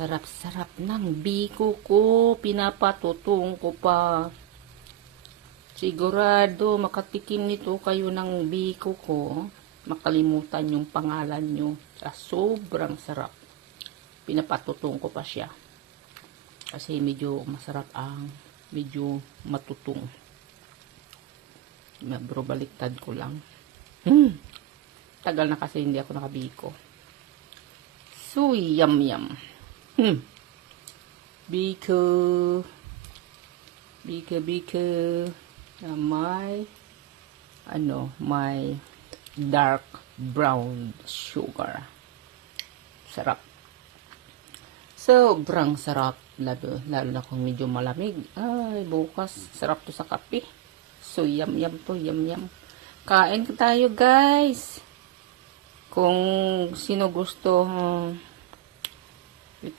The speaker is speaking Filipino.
sarap-sarap ng biko ko. Pinapatutong ko pa. Sigurado makatikim nito kayo ng biko ko. Makalimutan yung pangalan nyo. Sobrang sarap. Pinapatutong ko pa siya. Kasi medyo masarap ang medyo matutong. Bro, baliktad ko lang. Tagal na kasi hindi ako nakabiko. So, yum. Biko. May dark brown sugar. Sarap. Sobrang sarap. Lalo na kung medyo malamig. Ay, bukas. Sarap to sa kape. So, yum to. Yum. Kain tayo, guys. Kung sino gusto